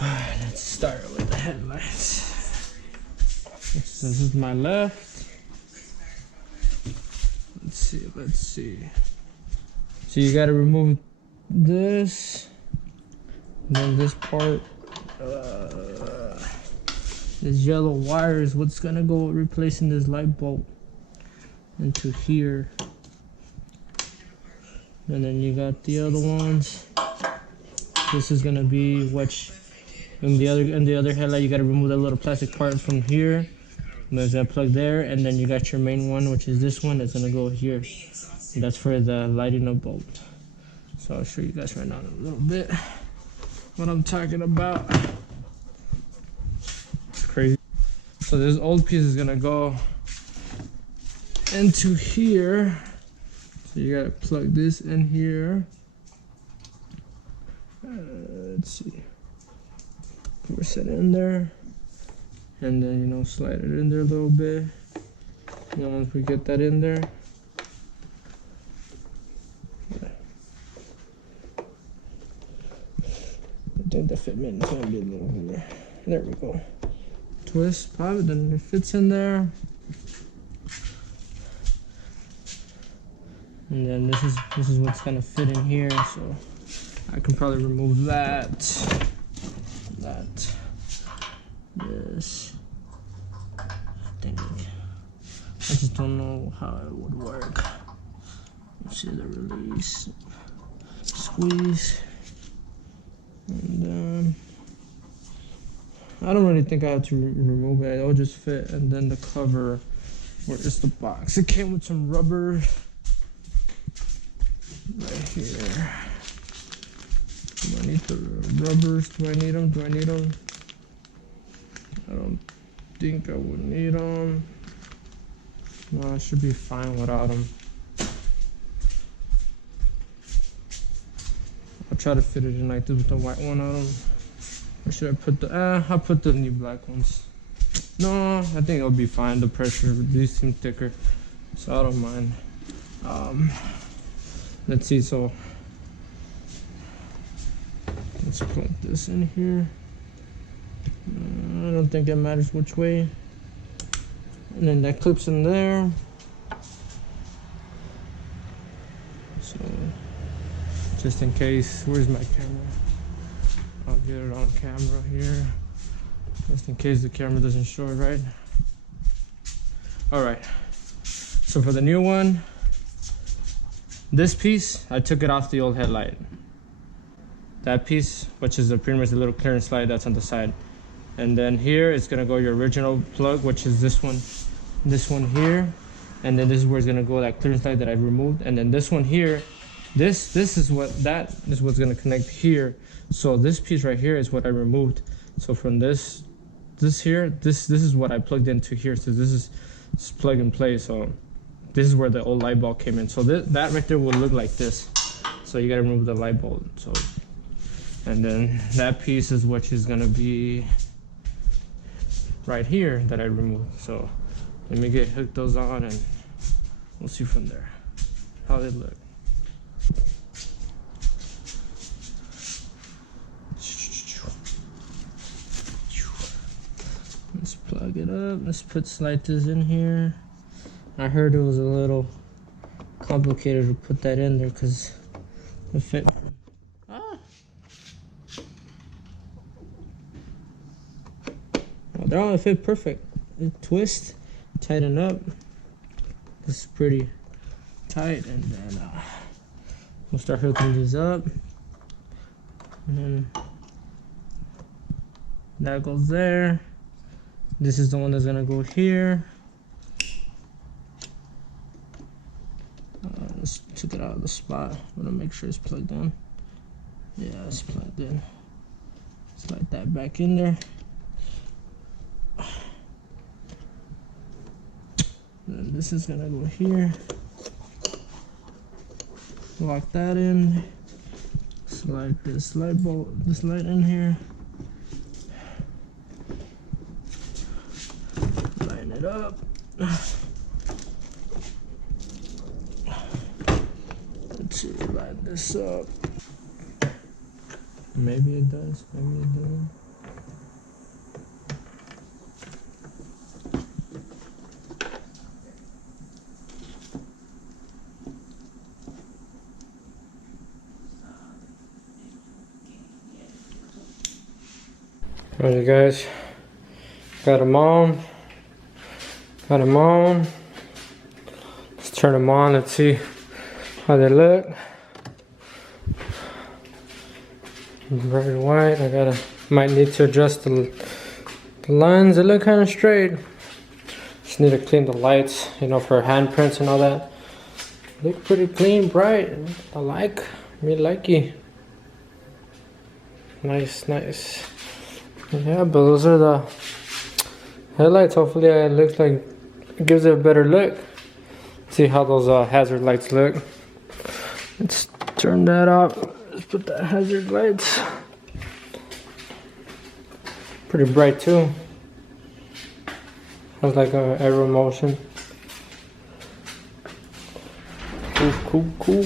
Let's start with the headlights. This is my left. Let's see. So you gotta remove this, then this part. This yellow wire is what's gonna go replacing this light bulb into here. And then you got the other ones. This is gonna be which in the other headlight you gotta remove that little plastic part from here. There's that plug there, and then you got your main one, which is this one. That's gonna go here. And that's for the lighting up bulb. So I'll show you guys right now in a little bit what I'm talking about. It's crazy. So this old piece is gonna go into here. So you gotta plug this in here. Let's see. Force it in there, and then slide it in there a little bit. Once we get that in there, I think the fitment is gonna be a little here. There we go. Twist, pop it, then it fits in there. And then this is what's gonna fit in here. So I can probably remove that, this. I just don't know how it would work. Let's see the release, squeeze, and then I don't really think I have to remove it. It'll just fit. And then the cover, where is the box? It came with some rubber right here. Do I need the rubbers? Do I need them? I don't think I would need them. No, I should be fine without them. I'll try to fit it in like this with the white one on them. Or should I put the, I'll put the new black ones. No, I think it'll be fine. The pressure, these seem thicker, so I don't mind. Let's see, so let's plug this in here. I don't think it matters which way. And then that clips in there. So, just in case, where's my camera? I'll get it on camera here. Just in case the camera doesn't show it right. Alright, so for the new one, this piece, I took it off the old headlight. That piece, which is pretty much a little clearance slide that's on the side. And then here, it's gonna go your original plug, which is this one here. And then this is where it's gonna go, that clearance slide that I removed. And then this one here, this is what's gonna connect here. So this piece right here is what I removed. So from this here, this is what I plugged into here. So this is plug and play. So this is where the old light bulb came in. So that right there will look like this. So you gotta remove the light bulb. So, and then that piece is what is gonna be right here that I removed. So let me hook those on and we'll see from there how they look. Let's plug it up. Let's slide this in here. I heard it was a little complicated to put that in there because it fit. Well, it fit perfect. It twist, tighten up. This is pretty tight, and then we'll start hooking these up. And then that goes there. This is the one that's gonna go here. Let's take it out of the spot. I'm gonna make sure it's plugged in. Yeah, it's plugged in. Slide that back in there. Then this is gonna go here. Lock that in. Slide this light in here. Line it up. Let's see, line this up. Maybe it does, maybe it doesn't. Alright guys, got them on. Let's turn them on, let's see how they look. Very white. Might need to adjust the lines. They look kind of straight. Just need to clean the lights, you know, for handprints and all that. Look pretty clean, bright. I like, me likey. Nice. Yeah, but those are the headlights. Hopefully it looks like it gives it a better look. See how those hazard lights look. Let's turn that off. Let's put the hazard lights. Pretty bright too. Has like a arrow motion. Cool.